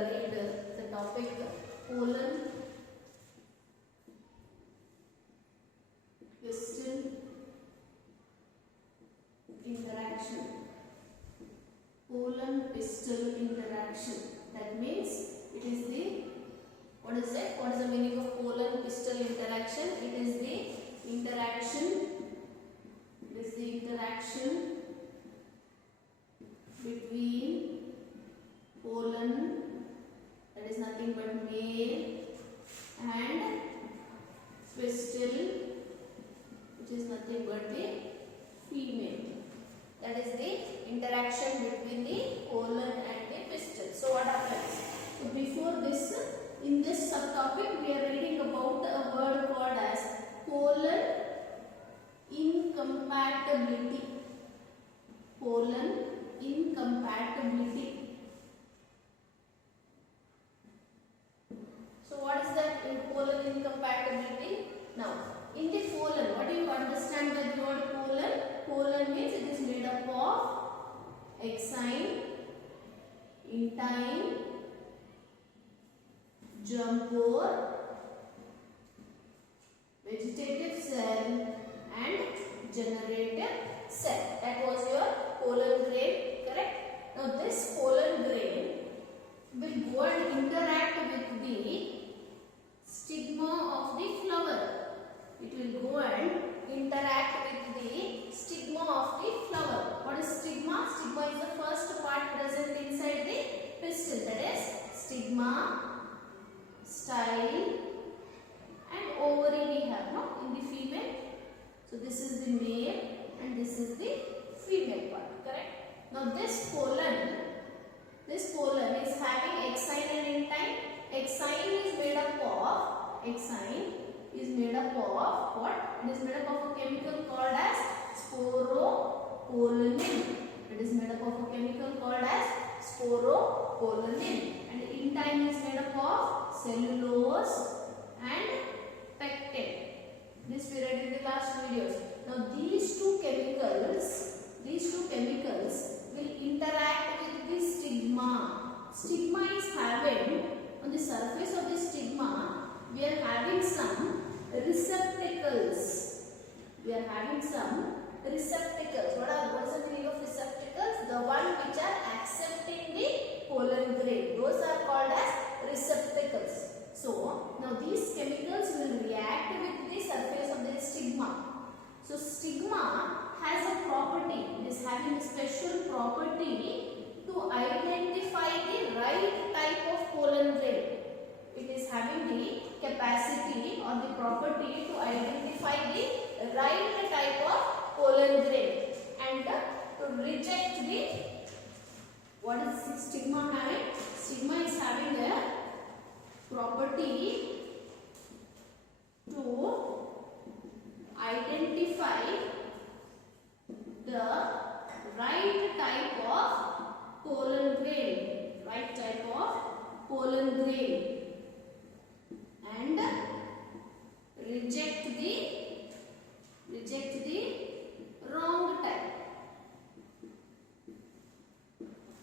read the topic pollen, pistil interaction. Pollen pistil interaction. That means it is the, what is it? What is the meaning of pollen pistil interaction? It is the interaction. It is the interaction between pollen, that is nothing but male, and pistil, which is nothing but the female. That is the interaction between the pollen and the pistil. So what happens? So before this, in this subtopic, we are reading about a word called as pollen incompatibility. Pollen incompatibility. So what is that in pollen incompatibility? Now, in the pollen, what do you understand by the word pollen? Pollen means it is made up of exine, intine, germ pore, vegetative cell and generative cell. That was your pollen grain, correct? Now this pollen grain will go and interact with the stigma of the flower. It will go and interact with the stigma of the flower. What is stigma? Stigma is the first part present inside the pistil. That is stigma, style and ovary we have, no, in the female. So this is the male and this is the female part, correct? Now this pollen is having exine and intine. Exine is made up of what? It is made up of a chemical called as sporopollenin. It is made up of a chemical called as sporopollenin. And intine is made up of cellulose and pectin. This we read in the last videos. Now these two chemicals will interact with the stigma. Stigma is having, on the surface of the stigma, we are having some receptacles. What is the meaning of receptacles? The one which are accepting the pollen grain. Those are called as receptacles. So now these chemicals will react with the surface of the stigma. So stigma has a property. It is having a special property to identify the right type of pollen grain. It is having the capacity or the property to identify the right type of pollen grain and to reject the, what is the stigma having? Stigma is having a property to identify the right type of pollen grain. And reject the wrong type.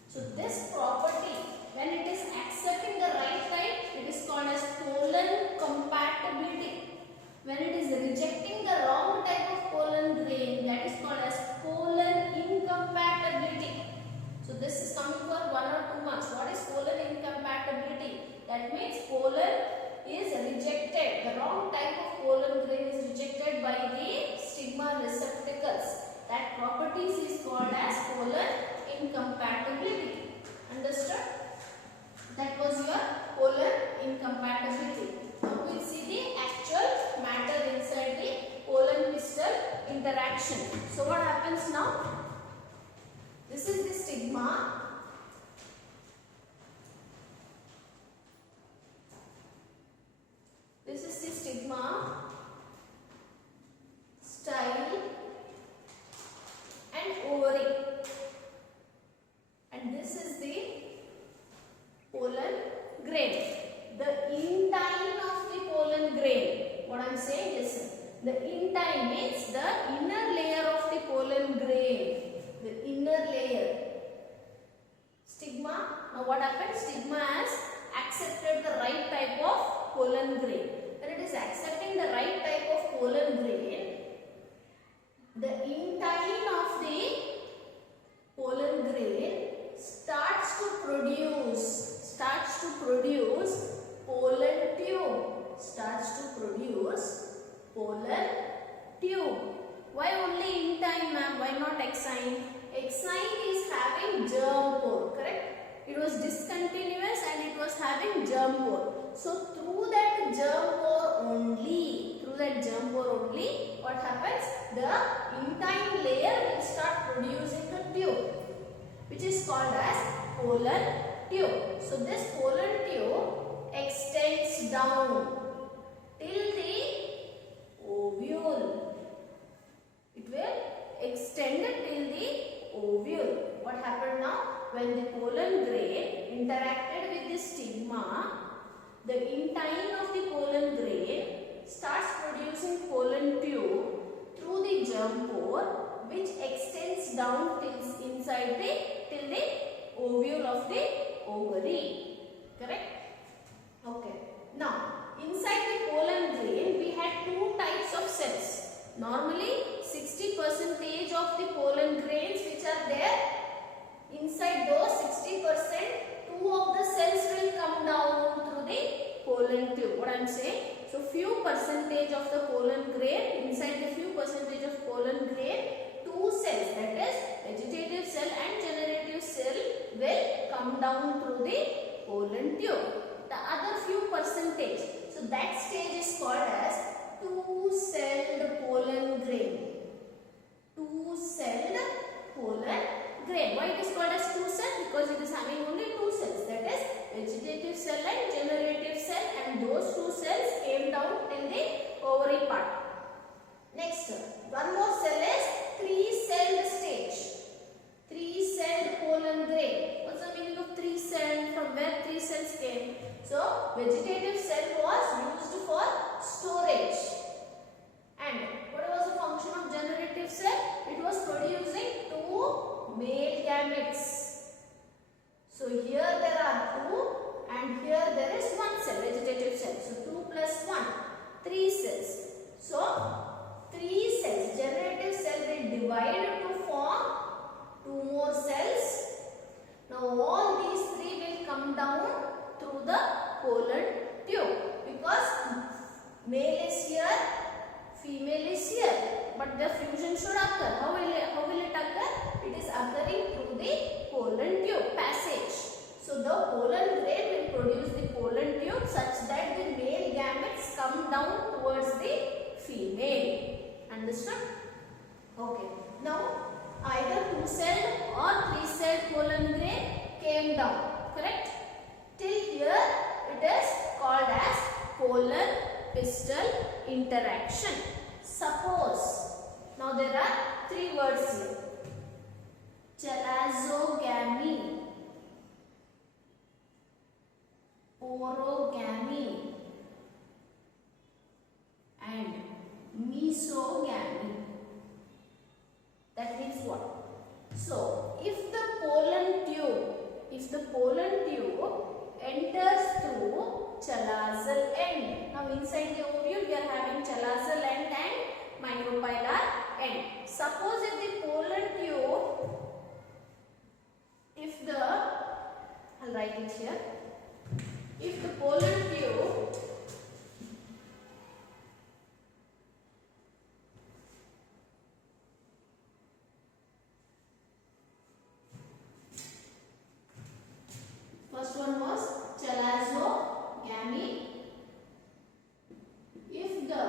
So this property, when it is accepting the right type, it is called as pollen compatibility. When it is rejecting the wrong type of pollen grain, that is called as pollen incompatibility. So this is coming for 1 or 2 marks. What is pollen incompatibility? That means pollen is rejected. The wrong type of pollen grain is rejected by the stigma receptacles. That properties is called as pollen incompatibility. Understood? That was your pollen incompatibility. Now we will see the actual matter inside the pollen pistil interaction. So what happens now? This is the stigma. This is the stigma, style and ovary. And this is the pollen grain. The intine of the pollen grain. What I am saying is, the intine means the inner layer of the pollen grain. The inner layer. Stigma Now what happened? Stigma has accepted the right type of pollen grain. When it is accepting the right type of pollen grain, the intine of the pollen grain starts to produce pollen tube. Pollen tube. Why only intine, ma'am? Why not exine? Exine is having germ pore, correct? It was discontinuous and it was having germ pore. So through that germ pore only, what happens? The intine layer will start producing a tube, which is called as pollen tube. So this pollen tube extends down till the ovule. It will extend till the ovule. What happened now? When the pollen grain interacted with the stigma, the intine of the pollen grain starts producing pollen tube through the germ pore, which extends down till the ovule of the ovary. Correct? Okay. Now, inside the pollen grain, we had two types of cells. Normally, 60% of the pollen grains which are there, inside those 60%, two of the cells will come down through the pollen tube. What I am saying? So, few percentage of the pollen grain, inside the few percentage of pollen grain, two cells, that is vegetative cell and generative cell, will come down through the pollen tube. The other few percentage, so that stage is called as two-celled pollen grain. Two-celled pollen grain. Why it is called as two-cell? Because it is having only two cells, that is vegetative cell and generative cell, and those two cells came down till the ovary part. Next, one more cell is three-celled stage. Three-celled pollen grain. What's the meaning of three-celled? From where three cells came? So, vegetative cell was used for storage. And what was the function of generative cell? It was producing two male gametes. So, here there are two and here there is one cell, vegetative cell. So, 2 plus 1, 3 cells. So, 3 cells, generative cell will divide to form 2 more cells. Now, all these 3 will come down through the pollen tube, because male is here, female is here, but the fusion should occur. How will it occur? It is occurring through the pollen tube passage. So the pollen grain will produce the pollen tube such that the male gametes come down towards the female. Understood? Okay. Now either 2-celled or 3-celled pollen grain came down. Correct? Till here it is called as pollen pistil interaction. Suppose, now there are 3 words here. Chalazogamy, orogamy and mesogamy. That means what? So, if the pollen tube enters through chalazal end. Now inside the ovule we are having chalazal end and micropylar end. Suppose if the pollen tube, I'll write it here. If the pollen tube first one was chalazogamy. If the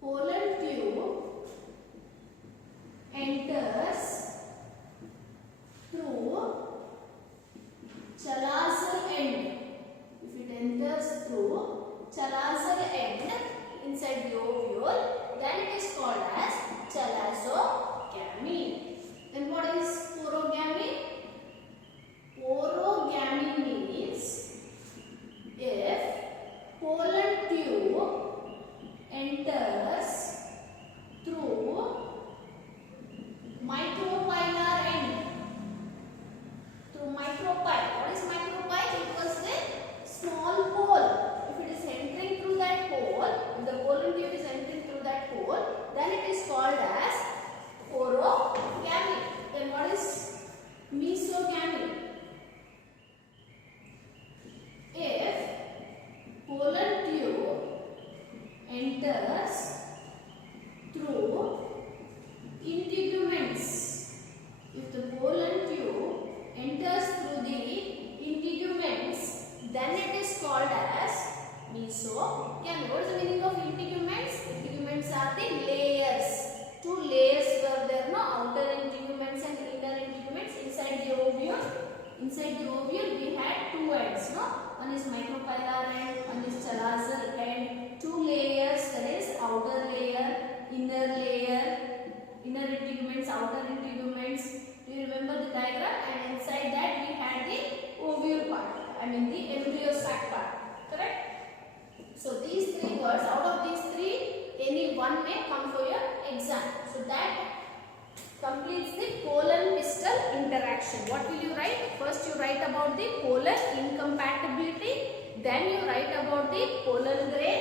pollen tube enters through chalazal end, inside the ovule, then it is called as chalazogamy. Then what is orogamy? Orogamy micropyle. What is micropyle? It was the small hole. If it is entering through that hole, if the pollen tube is entering through that hole, then it is called as porogamy. Then what is mesogamy? If pollen tube enters through integuments, if the pollen tube enters through the integuments, then it is called as mesogamy. What is the meaning of integuments? Integuments are the layers. Two layers were there, no? Outer integuments and inner integuments. Inside the ovule, we had two ends, no? One is micropylar end, one is chalazal end. Two layers, that is outer layer, inner integuments, outer integuments. Do you remember the diagram? And inside that we had the ovule part, the embryo sac part, correct? So these three words, out of these three, any one may come for your exam. So that completes the pollen pistil interaction. What will you write? First you write about the pollen incompatibility, then you write about the pollen grain,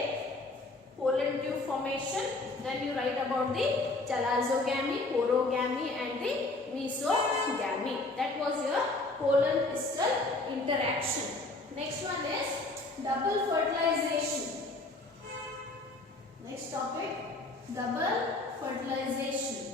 pollen tube formation, then you write about the chalazogamy, porogamy and the mesogamy. That was your pollen pistil interaction. Next one is double fertilization. Next topic, double fertilization.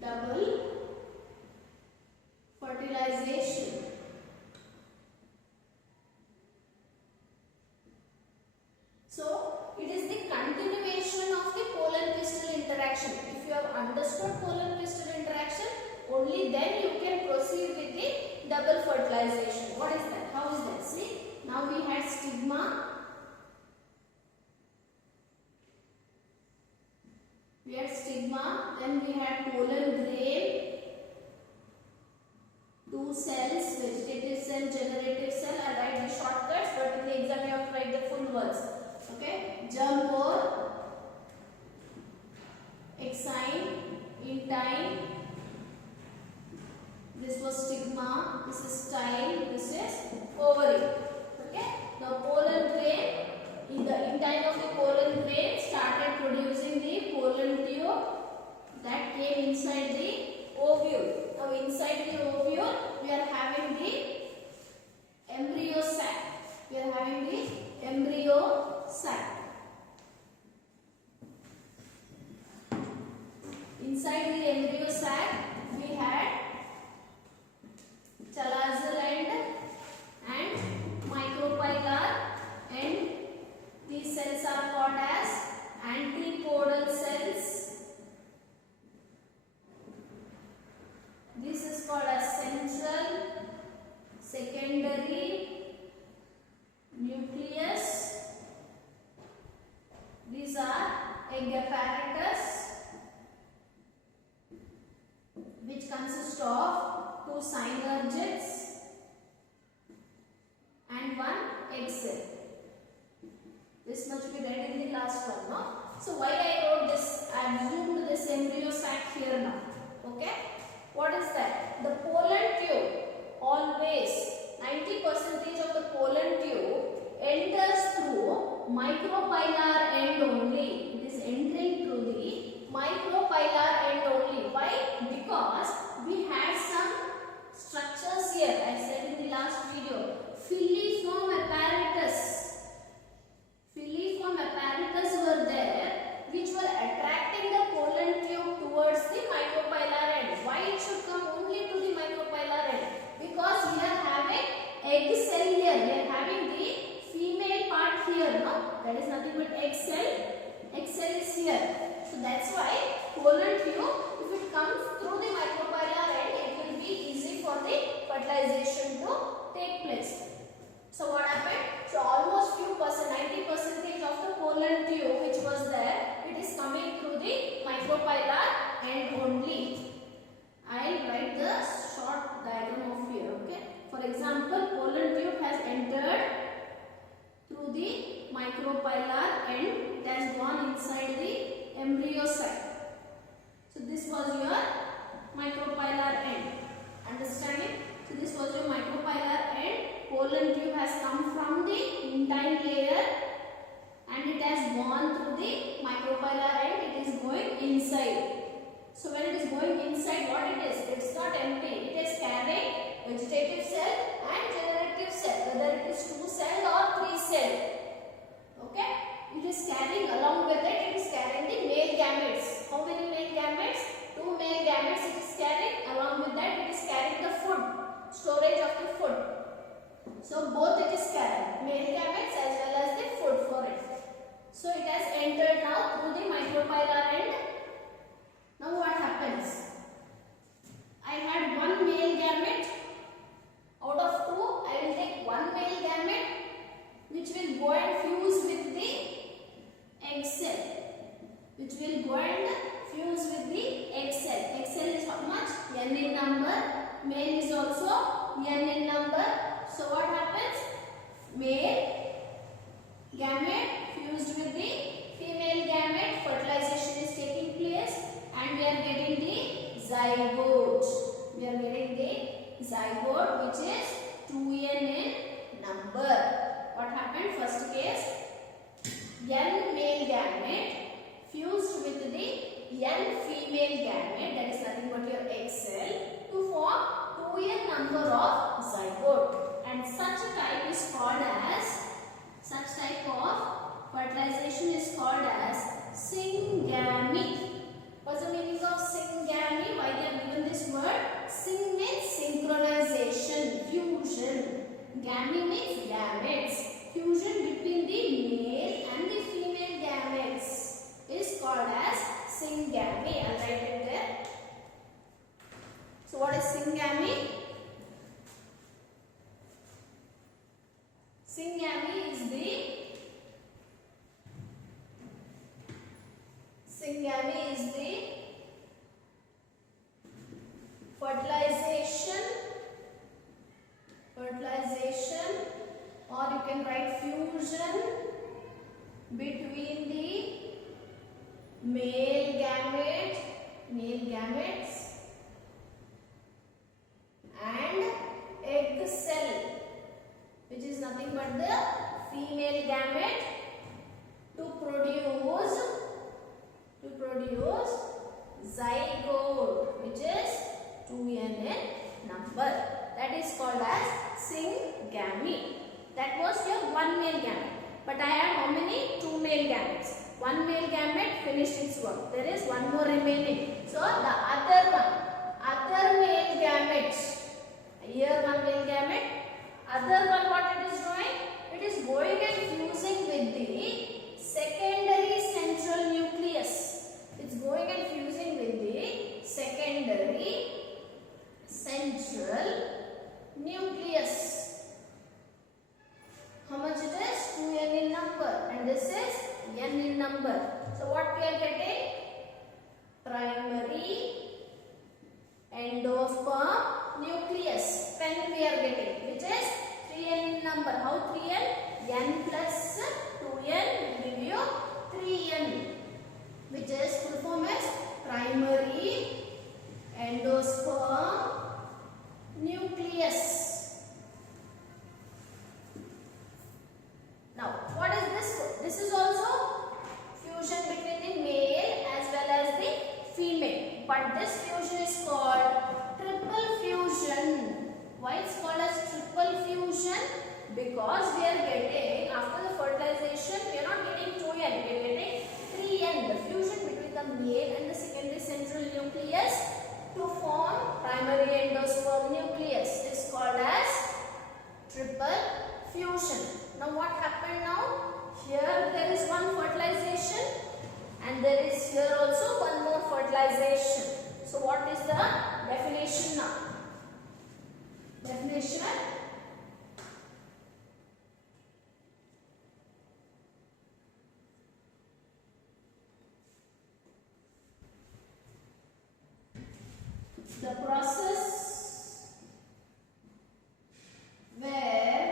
Double fertilization. So it is the continuation of the pollen pistil interaction. If you have understood pollen pistil interaction, only then you can proceed with the double fertilization. What is that? How is that? See, now we had stigma. We had stigma, then we had pollen grain, two cells, vegetative cell, generative cell. I write the shortcuts, but in the exam you have to write the full words. Okay, germ core, exine, intine. This was stigma, this is style, this is ovary. Okay, now pollen grain. In the intine of the pollen grain started producing the pollen tube that came inside the ovule. Now inside the ovule we are having the embryo sac. Inside the embryo sac we had chalazal end and micropylar end. These cells are called as antipodal cells. This is called as central, secondary, nucleus. These are egg apparatus, which consist of two synergids and one egg cell. This much we read in the last one, no? So why I wrote this? I have zoomed this embryo sac here now. Okay? What is that? The pollen tube, always 90% of the pollen tube enters through micropylar end only. It is entering through the micropylar end only. Why? Because we had some structures here. I said in the last video, filiform apparatus. Filiform apparatus were there which were attracting the pollen tube towards the micropylar end. Why it should come only to the micropylar end? Because we are having egg cell here. We are having the female part here, no? That is nothing but egg cell. Egg cell is here. So that's why pollen tube, if it comes through the micropylar end, it will be easy for the fertilization to take place. So what happened? So almost few percent, 90% of the pollen tube which was there, it is coming through the micropylar end only. I will write the short diagram of here. Okay. For example, pollen tube micropylar end. It has gone inside the embryo site. So this was your micropylar end. Understanding? So this was your micropylar end. Pollen tube has come from the intine layer and it has gone through the micropylar end. It is going inside. So when it is going inside, what it is? It's not empty. It is carrying vegetative cell and generative cell, whether it is 2-celled or 3-celled. Okay? It is carrying along with it, it is carrying the male gametes. How many male gametes? 2 male gametes it is carrying. Along with that, it is carrying the food, storage of the food. So both it is carrying, male gametes as well as the food for it. So it has entered now through the micropylar end. Now what happens? I had 1 male gamete. Out of 2, I will take 1 male gamete which will go and fuse with the egg cell. Which will go and fuse with the egg cell. Egg cell is how much? N in number. Male is also N in number. So what happens? Male gamete fused with the female gamete. Fertilization is taking place. And we are getting the zygote. We are getting the zygote which is 2n in number. What happened? First case, n male gamete fused with the n female gamete, that is nothing but your egg cell, to form 2n number of zygote. And such a type is called as, such type of fertilization is called as syngamy. What's the meaning of syngamy? Why they have given this word? Syng means synchronization, fusion. Gamy means gametes. Fusion between the male and the female gametes is called as syngamy. I'll write it there. So what is syngamy? Syngamy is the fertilization, or you can write fusion between the male gametes and egg cell, which is nothing but the female gamete, to produce zygote, which is 2n in number. That is called as syngamy. That was your 1 male gamete. But I have how many? 2 male gametes. 1 male gamete finished its work. There is 1 more remaining. So the other male gamete. Here 1 male gamete. Other one, what it is doing? It is going and fusing with the secondary central nucleus. It's going and fusing with the secondary central nucleus. How much it is? 2n in number, and this is n in number. So what we are getting? Primary endosperm nucleus. Pen we are getting, which is 3n in number. How 3n? N plus 2n will give you 3n, which is full form is primary endosperm nucleus. Now, what is this? This is also fusion between the male as well as the female. But this fusion is called triple fusion. Why it's called as triple fusion? Because we are getting, after the fertilization, we are not getting 2n, we are getting 3n. The fusion between the male and the secondary central nucleus to form primary endosperm nucleus is called as triple fusion. Now what happened now? Here there is one fertilization and there is here also one more fertilization. So what is the definition now? Definition: the process where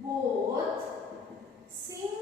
both syngamy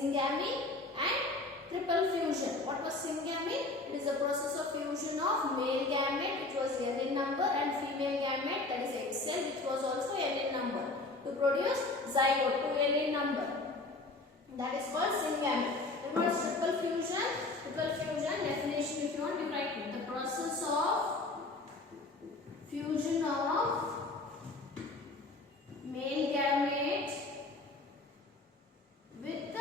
syngamy and triple fusion. What was syngamy? It is the process of fusion of male gamete, which was N in number, and female gamete, that is egg cell, which was also N in number, to produce zygote, 2N in number. That is called syngamy. Then what is triple fusion? Triple fusion definition, if you want to write it, the process of fusion of male gamete with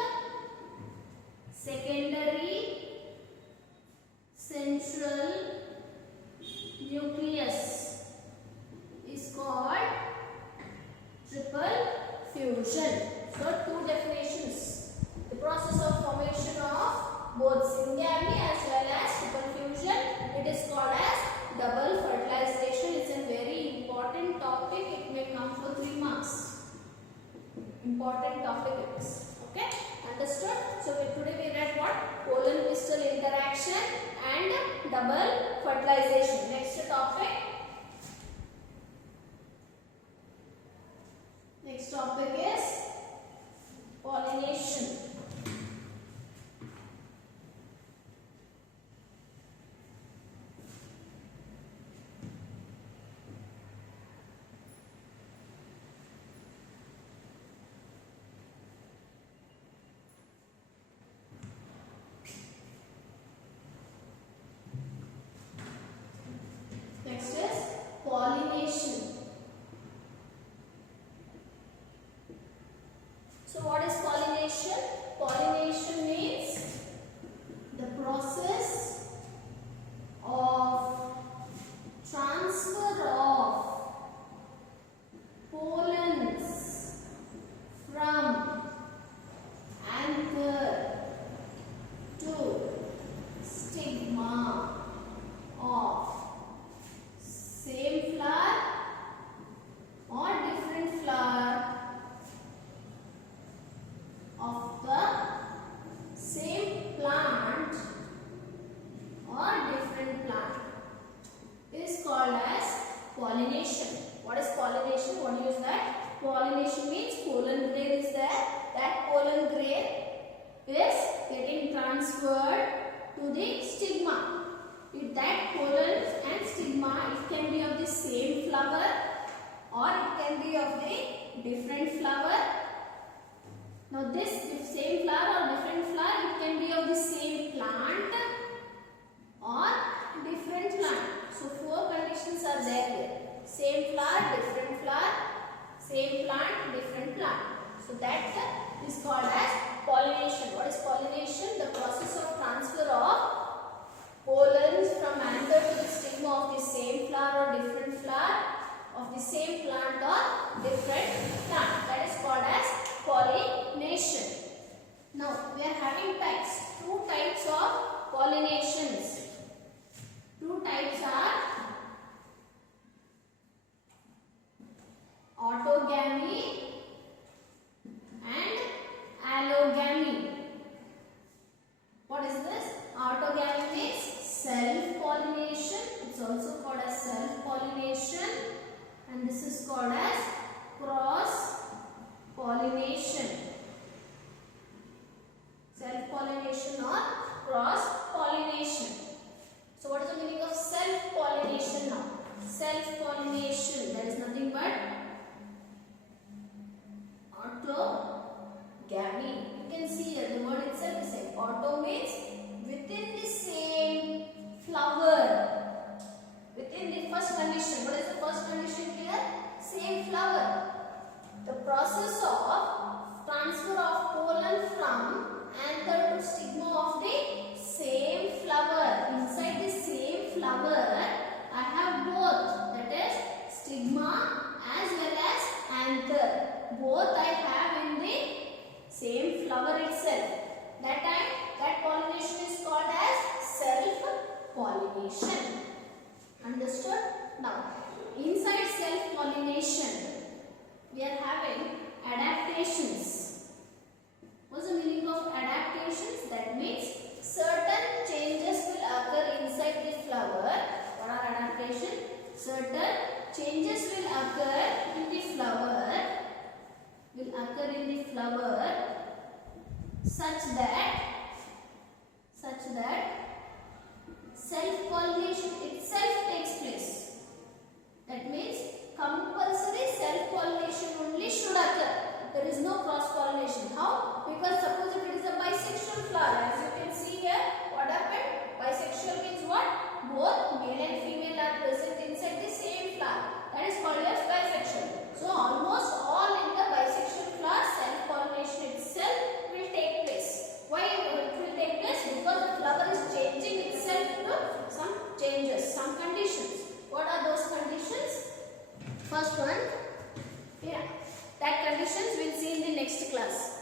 secondary central nucleus is called triple fusion. So two definitions: the process of formation of both syngamy as well as triple fusion. It is called as double fertilization. It's a very important topic. It may come for 3 marks. Important topic it is. Okay, understood? So today we read what? Pollen pistil interaction and double fertilization. Next topic. Next topic is pollination. Next is pollination. So what is pollination? Pollination means the process of transfer of pollens from anther to stigma of same flower or different flower of the same plant or different plant is called as pollination. What is pollination? What is that? Pollination means pollen grain is there. That pollen grain is getting transferred to the stigma. If that pollen and stigma, it can be of the same flower or it can be of the different flower. Now this same flower or different flower, it can be of the same plant or different plant. So 4 conditions are there here. Same flower, different flower, same plant, different plant. So that is called as pollination. What is pollination? The process of transfer of pollens from anther to the stigma of the same flower or different flower of the same plant or different plant. That is called as pollination. Now we are having types. 2 types of pollinations. 2 types are autogamy and allogamy. What is this? Autogamy means self-pollination. It's also called as self-pollination, and this is called as cross-pollination. Self-pollination or cross-pollination. So what is the meaning of self-pollination now? Self-pollination, that is nothing but autogamy. You can see here the word itself is saying auto means within the same flower. Within the first condition. What is the first condition here? Same flower. The process of transfer of pollen from anther to stigma of the same flower. Inside the same flower, I have both. That is stigma as well as anther. Both I have in the same flower itself. That time, that pollination is called as self-pollination. Understood? Now, inside self-pollination, we are having adaptations. What is the meaning of adaptations? That means certain changes will occur inside the flower. What are adaptations? Certain changes will occur in the flower. such that self-pollination itself takes place. That means compulsory self-pollination only should occur. There is no cross-pollination. How? Because suppose if it is a bisexual flower, as you can see here, what happened? Bisexual means what? Both male and female are present inside the same flower. That is called as bisexual. So almost all in the bisexual flower, self-pollination itself will take place. Why it will take place? Because the flower is changing itself to some changes, some conditions. What are those conditions? First one, that conditions we'll see in the next class.